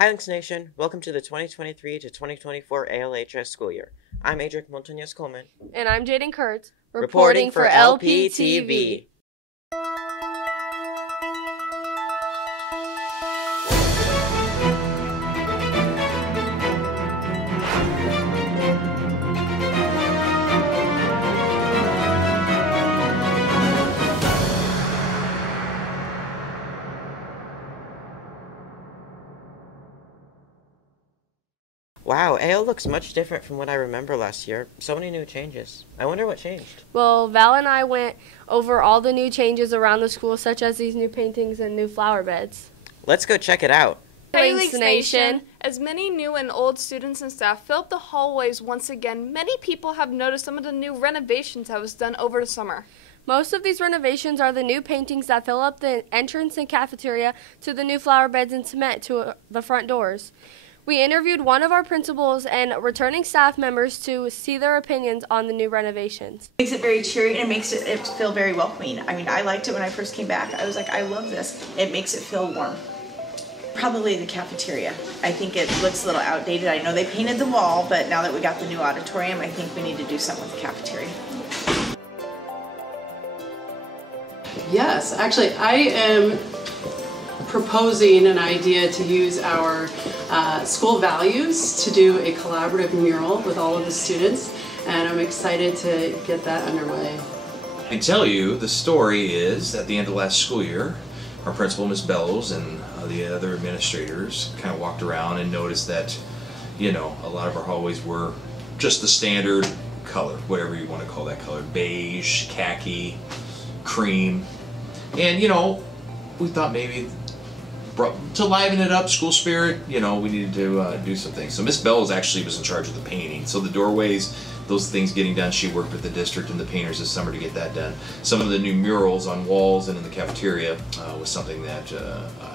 Hi Lynx Nation, welcome to the 2023 to 2024 ALHS school year. I'm Adric Montañez-Coleman. And I'm Jaden Kurtz. Reporting for LPTV. Wow, AL looks much different from what I remember last year. So many new changes. I wonder what changed. Well, Val and I went over all the new changes around the school, such as these new paintings and new flower beds. Let's go check it out. Hey Lynx Nation! As many new and old students and staff fill up the hallways once again, many people have noticed some of the new renovations that was done over the summer. Most of these renovations are the new paintings that fill up the entrance and cafeteria to the new flower beds and cement to the front doors. We interviewed one of our principals and returning staff members to see their opinions on the new renovations. It makes it very cheery and it makes it feel very welcoming. I mean, I liked it when I first came back. I was like, I love this. It makes it feel warm. Probably the cafeteria. I think it looks a little outdated. I know they painted the wall, but now that we got the new auditorium, I think we need to do something with the cafeteria. Yes, actually, I am proposing an idea to use our school values to do a collaborative mural with all of the students, and I'm excited to get that underway. I can tell you the story is at the end of last school year, our principal, Ms. Bellows, and the other administrators kind of walked around and noticed that, you know, a lot of our hallways were just the standard color, whatever you want to call that color, beige, khaki, cream, and you know, we thought maybe to liven it up, school spirit, you know, we needed to do some things. So Miss Bellows actually was in charge of the painting. So the doorways, those things getting done, she worked with the district and the painters this summer to get that done. Some of the new murals on walls and in the cafeteria was something that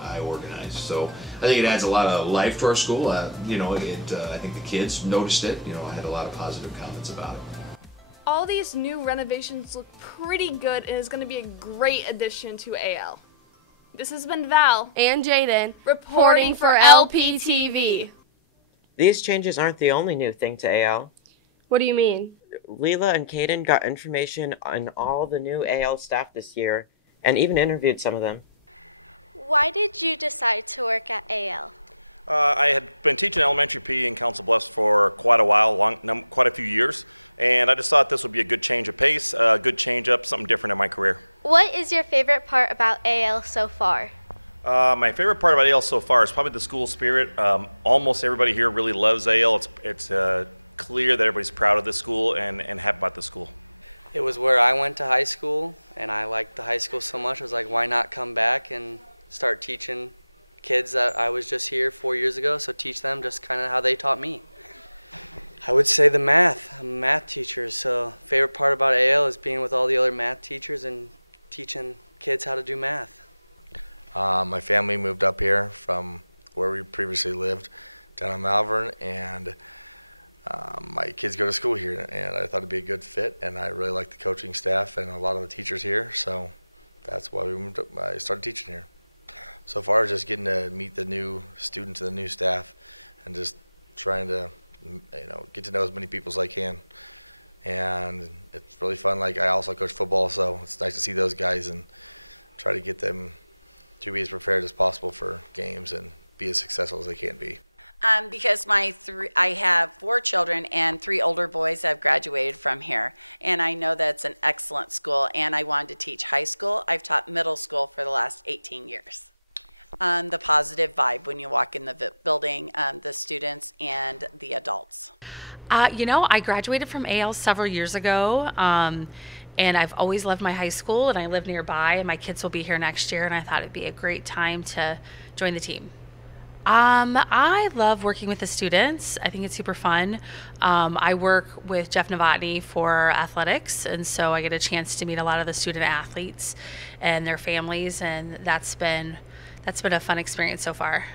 I organized. So I think it adds a lot of life to our school. You know, I think the kids noticed it. You know, I had a lot of positive comments about it. All these new renovations look pretty good and is going to be a great addition to AL. This has been Val and Jaden reporting for LPTV. These changes aren't the only new thing to AL. What do you mean? Leela and Caden got information on all the new AL staff this year and even interviewed some of them. Why did you decide to work at AL? I had been teaching elementary PE in Council Bluffs for quite a while, quite a few years, and I just thought this would be a good change of pace, a good change up, something different in my career. What is your favorite part about AL so far? My favorite part about AL so far is probably the school spirit. Almost everybody here really loves AL. It's clear that everybody's proud of the school and happy about the school. It was where I went to high school, and I liked the high school so much. I was like, why not come back and start teaching kids that I was just here 4 years ago, so teach them just kind of how they taught me. I would say the math. I'm a math teacher, so favorite part about AL is being with all the other math teachers and teaching kids how to do math. My family moved up here from where we previously lived down in Malvern, and my kids go to school here, and I thought it'd be a good fit, and I really like the coaching staff and a lot of the teachers here, so that's why we moved up. I started teaching here. So far, just getting to meet the new students and the new staff, and just trying to, you know, get to know as many people as I can. And it's really fun. Like, I also coach football, so it's nice to see those guys and try to get them to be as prepared as possible for games and be as successful as they can be. Because I have 4 children and 3 older boys that have graduated from here, and I know that it's an excellent school, and I wanted to teach high school. I've taught middle school for the last 18 years. The positive vibe when you walk in the building, the students and the adults. You know, I graduated from AL several years ago, and I've always loved my high school, and I live nearby, and my kids will be here next year, and I thought it'd be a great time to join the team. I love working with the students. I think it's super fun. I work with Jeff Novotny for athletics, and so I get a chance to meet a lot of the student athletes and their families, and that's been a fun experience so far.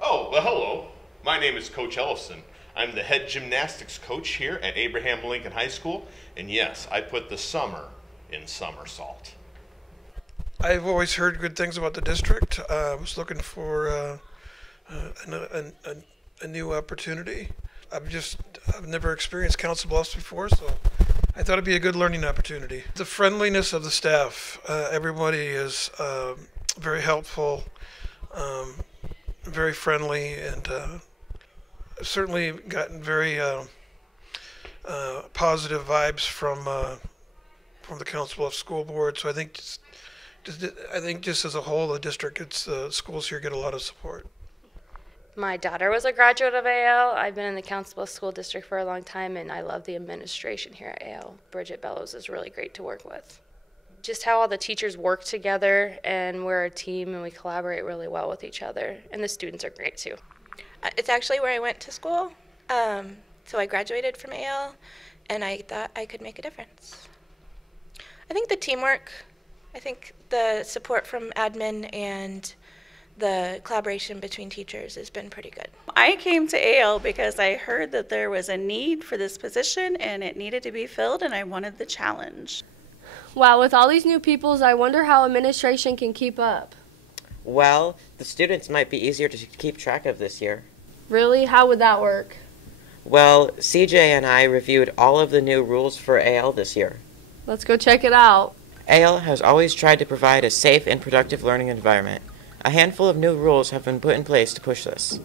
Oh, well, hello. My name is Coach Ellison. I'm the head gymnastics coach here at Abraham Lincoln High School, and yes, I put the summer in somersault. I've always heard good things about the district. I was looking for a new opportunity. I've never experienced Council Bluffs before, so I thought it'd be a good learning opportunity. The friendliness of the staff, everybody is very helpful, very friendly, and certainly gotten very positive vibes from the Council Bluffs School Board. So I think just as a whole, the district, schools here get a lot of support. My daughter was a graduate of AL. I've been in the Council Bluffs School District for a long time, and I love the administration here at AL. Bridget Bellows is really great to work with. Just how all the teachers work together, and we're a team and we collaborate really well with each other, and the students are great too. It's actually where I went to school, so I graduated from AL, and I thought I could make a difference. I think the teamwork, I think the support from admin and the collaboration between teachers has been pretty good. I came to AL because I heard that there was a need for this position and it needed to be filled, and I wanted the challenge. Wow, with all these new peoples, I wonder how administration can keep up. Well, the students might be easier to keep track of this year. Really? How would that work? Well, CJ and I reviewed all of the new rules for AL this year. Let's go check it out. AL has always tried to provide a safe and productive learning environment. A handful of new rules have been put in place to push this.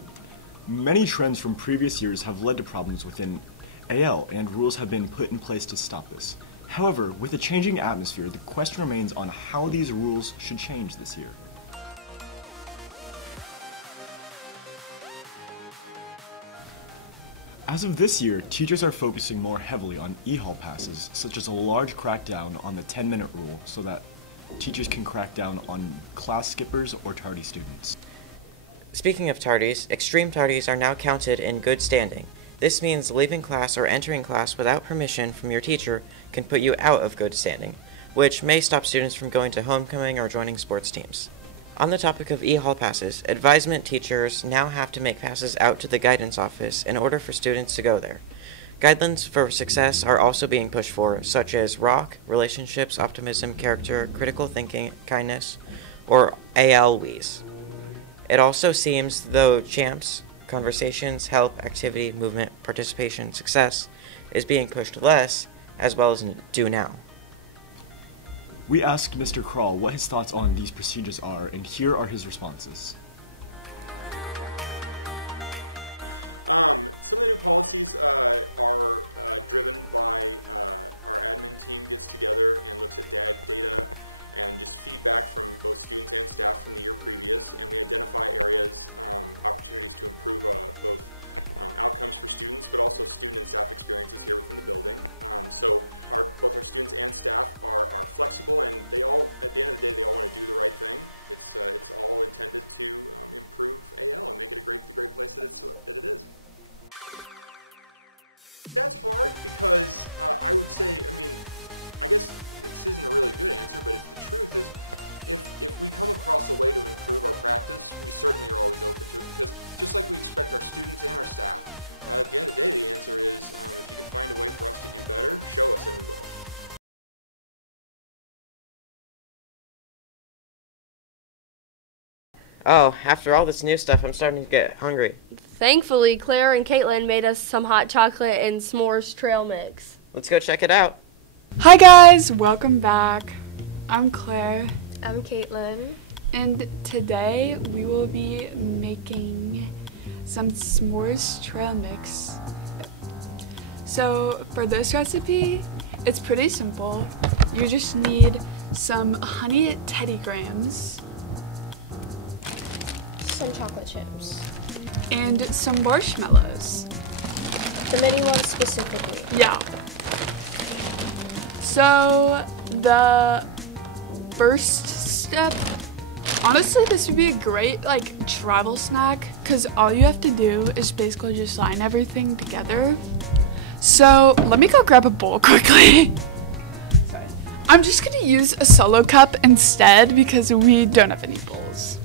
Many trends from previous years have led to problems within AL, and rules have been put in place to stop this. However, with a changing atmosphere, the question remains on how these rules should change this year. As of this year, teachers are focusing more heavily on e-hall passes, such as a large crackdown on the 10-minute rule so that teachers can crack down on class skippers or tardy students. Speaking of tardies, extreme tardies are now counted in good standing. This means leaving class or entering class without permission from your teacher can put you out of good standing, which may stop students from going to homecoming or joining sports teams. On the topic of e-hall passes, advisement teachers now have to make passes out to the guidance office in order for students to go there. Guidelines for success are also being pushed for, such as ROC, relationships, optimism, character, critical thinking, kindness, or ALWs. It also seems though champs, conversations, help, activity, movement, participation, success is being pushed less, as well as do now. We asked Mr. Kral what his thoughts on these procedures are, and here are his responses. Some of the new policies are driven by our admin team gets together and looks at data and just feedback from both students and staff from the year previous, and we identify areas, opportunities to improve both outcomes for students, but also student and staff experiences here within the building. So both our students and staff are flexible, and they all, at the end of the day, they all want to do the right thing. It's all intended to improve AL and make it the great place that it is. That's hard because I would say, I guess this isn't a really good answer, but the truth is, if we come across a way to improve our practice, we certainly are always open to it, because just like we expect our students and our staff, at the end of the day, the answer is, if you can find a way for us to do better, show us and we will. Oh, after all this new stuff, I'm starting to get hungry. Thankfully, Claire and Caitlin made us some hot chocolate and s'mores trail mix. Let's go check it out. Hi guys, welcome back. I'm Claire. I'm Caitlin. And today we will be making some s'mores trail mix. So for this recipe, it's pretty simple. You just need some honey Teddy Grahams, Some chocolate chips. and some marshmallows. The mini ones specifically. Yeah. So the first step, honestly, this would be a great travel snack, because all you have to do is basically just line everything together. So let me go grab a bowl quickly. Sorry. I'm just gonna use a solo cup instead because we don't have any bowls.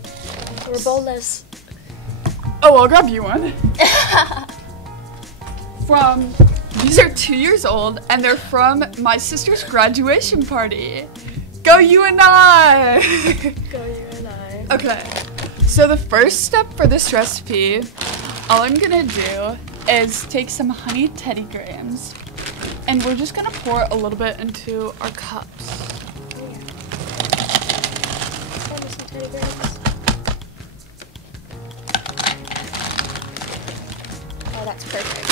We're bowlless. Oh, I'll grab you one. These are 2 years old, and they're from my sister's graduation party. Go you and I! Go you and I. Okay, So the first step for this recipe, all I'm gonna do is take some honey teddy grahams, and we're just gonna pour a little bit into our cups. Oh yeah. Pour me some teddy grahams. Oh, that's perfect.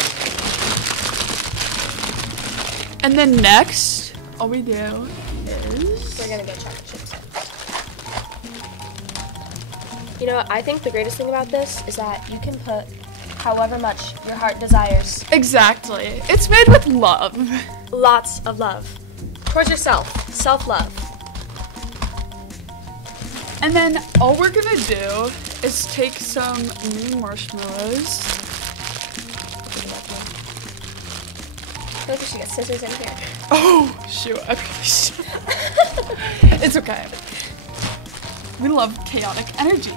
And then next, all we do is... We're gonna go chocolate chips next. You know, I think the greatest thing about this is that you can put however much your heart desires. Exactly. It's made with love. Lots of love. Towards yourself. Self-love. And then all we're gonna do is take some mini marshmallows. I feel like we should get scissors in here. Oh, shoot. It's okay. We love chaotic energy.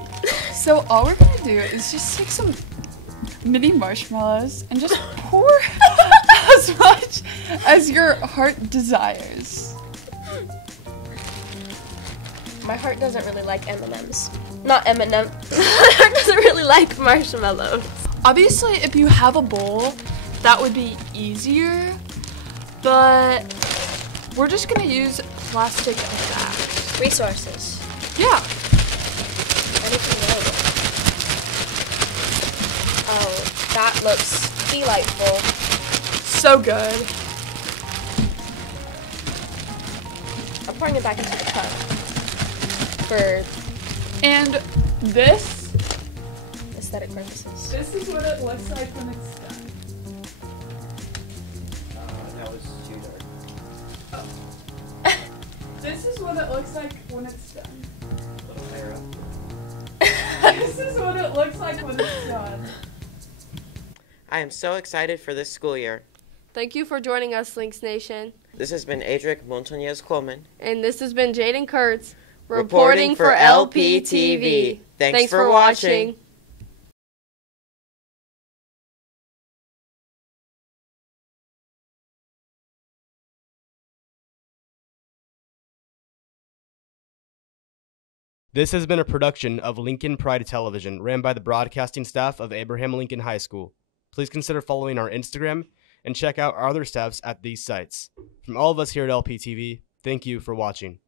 So all we're gonna do is just take some mini marshmallows and just pour as much as your heart desires. My heart doesn't really like M&Ms. Not M&M. My heart doesn't really like marshmallows. Obviously, if you have a bowl, that would be easier, but we're just gonna use plastic resources. Yeah. Anything available. Oh, that looks delightful. So good. I'm pouring it back into the cup. And this, aesthetic purposes. This is what it looks like when it's done. That was too dark. Oh. This is what it looks like when it's done. A little higher up. This is what it looks like when it's done. I am so excited for this school year. Thank you for joining us, Lynx Nation. This has been Adric Montañez-Coleman. And this has been Jaden Kurtz. Reporting for LPTV. Thanks for watching. This has been a production of Lincoln Pride Television, ran by the broadcasting staff of Abraham Lincoln High School. Please consider following our Instagram and check out our other staffs at these sites. From all of us here at LPTV, thank you for watching.